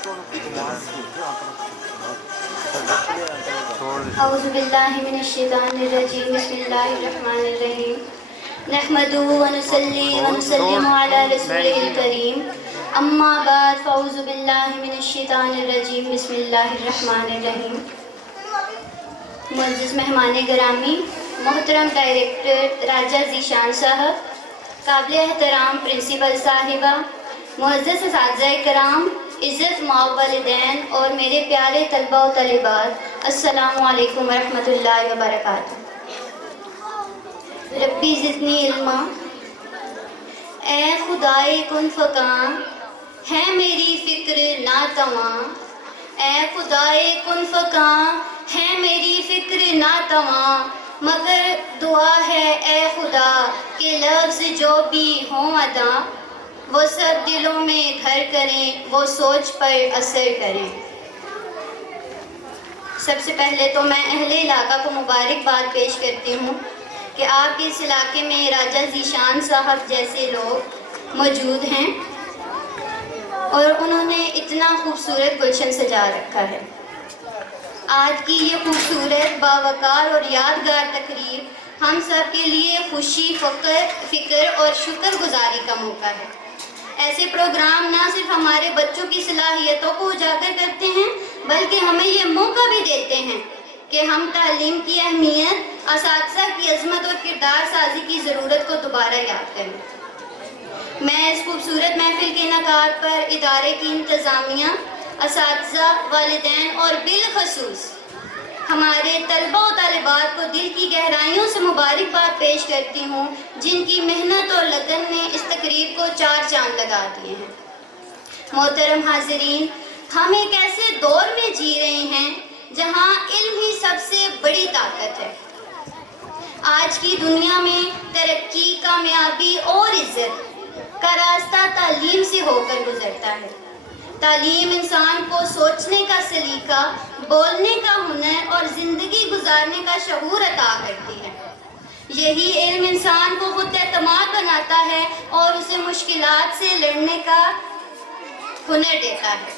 اعوذ باللہ من الشیطان الرجیم بسم اللہ الرحمن الرحیم نحمدہ ونصلی ونسلم علی رسولہ الکریم اما بعد فاعوذ باللہ من الشیطان الرجیم بسم اللہ الرحمن الرحیم۔ معزز مہمان گرامی، محترم ڈائریکٹر راجہ ذیشان صاحب، قابل احترام پرنسپل صاحبہ، معزز اساتذہ کرام، عزت مآب والدین اور میرے پیارے طلبہ و طالبات، السلام علیکم ورحمۃ اللہ وبرکاتہ۔ ربی زدنی علما، اے خدائے کن فکاں ہے میری فکر ناتواں، اے خدائے کن فکاں ہے میری فکر ناتواں، مگر دعا ہے اے خدا کہ لفظ جو بھی ہوں ادا، وہ سب دلوں میں گھر کریں، وہ سوچ پر اثر کریں۔ سب سے پہلے تو میں اہل علاقہ کو مبارکباد پیش کرتی ہوں کہ آپ کے اس علاقے میں راجہ ذیشان صاحب جیسے لوگ موجود ہیں اور انہوں نے اتنا خوبصورت گلشن سجا رکھا ہے۔ آج کی یہ خوبصورت باوقار اور یادگار تقریب ہم سب کے لیے خوشی، فکر اور شکر گزاری کا موقع ہے۔ ایسے پروگرام نہ صرف ہمارے بچوں کی صلاحیتوں کو اجاگر کرتے ہیں بلکہ ہمیں یہ موقع بھی دیتے ہیں کہ ہم تعلیم کی اہمیت، اساتذہ کی عظمت اور کردار سازی کی ضرورت کو دوبارہ یاد کریں۔ میں اس خوبصورت محفل کے انعقاد پر ادارے کی انتظامیہ، اساتذہ، والدین اور بالخصوص ہمارے طلبہ و طالبات کو دل کی گہرائیوں سے مبارکباد پیش کرتی ہوں، جن کی محنت اور لگن نے اس تقریب کو 4 چاند لگا دیے ہیں۔ محترم حاضرین، ہم ایک ایسے دور میں جی رہے ہیں جہاں علم ہی سب سے بڑی طاقت ہے۔ آج کی دنیا میں ترقی، کامیابی اور عزت کا راستہ تعلیم سے ہو کر گزرتا ہے۔ تعلیم انسان کو سوچنے کا سلیقہ، بولنے کا ہنر اور زندگی گزارنے کا شعور عطا کرتی ہے۔ یہی علم انسان کو خود اعتماد بناتا ہے اور اسے مشکلات سے لڑنے کا ہنر دیتا ہے۔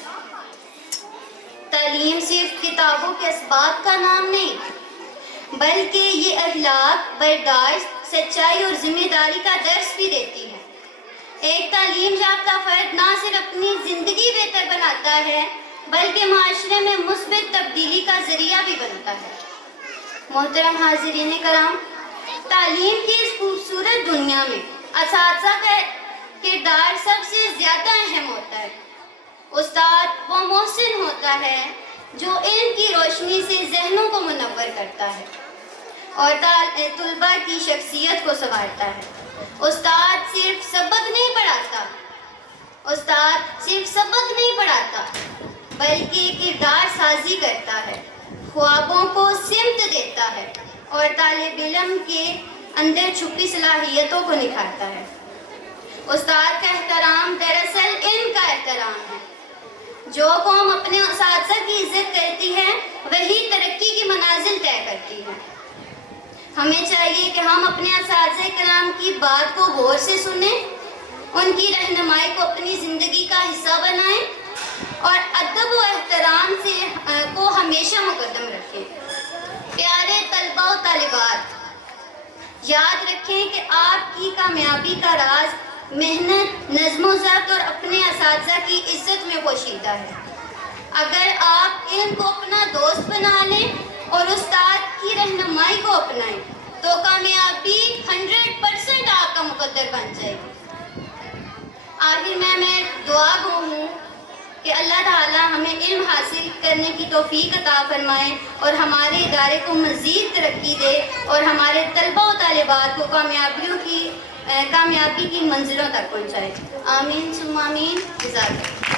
تعلیم صرف کتابوں کے اسباق کا نام نہیں بلکہ یہ اخلاق، برداشت، سچائی اور ذمہ داری کا درس بھی دیتی ہے۔ ایک تعلیم یافتہ فرد نہ صرف اپنی زندگی بہتر بناتا ہے بلکہ معاشرے میں مثبت تبدیلی کا ذریعہ بھی بنتا ہے۔ محترم حاضرین کرام، تعلیم کی اس خوبصورت دنیا میں اساتذہ کا کردار سب سے زیادہ اہم ہوتا ہے۔ استاد وہ محسن ہوتا ہے جو علم کی روشنی سے ذہنوں کو منور کرتا ہے اور طلباء کی شخصیت کو سنوارتا ہے۔ استاد صرف سبق نہیں پڑھاتا بلکہ کردار سازی کرتا ہے، خوابوں کو سمت دیتا ہے اور طالب علم کے اندر چھپی صلاحیتوں کو نکھارتا ہے۔ استاد کا احترام دراصل علم کا احترام ہے۔ جو قوم اپنے اساتذہ کی عزت کرتی ہے وہی ترقی کی منازل طے کرتی ہے۔ ہمیں چاہیے کہ ہم اپنے اساتذہ کرام کی بات کو غور سے سنیں، ان کی رہنمائی کو اپنی زندگی کا حصہ بنائیں اور ادب و احترام کو ہمیشہ مقدم رکھیں۔ پیارے طلبہ و طالبات، یاد رکھیں کہ آپ کی کامیابی کا راز محنت، نظم و ضبط اور اپنے اساتذہ کی عزت میں پوشیدہ ہے۔ اگر آپ علم کو اپنا دوست بنا لیں اور استاد کی رہنمائی کو اپنائیں تو کامیابی 100% آپ کا مقدر بن جائے گی۔ آخر میں دعا گو ہوں کہ اللہ تعالیٰ ہمیں علم حاصل کرنے کی توفیق عطا فرمائے اور ہمارے ادارے کو مزید ترقی دے اور ہمارے طلبہ و طالبات کو کامیابی کی منزلوں تک پہنچائے۔ آمین ثم آمین۔ جزاک اللہ۔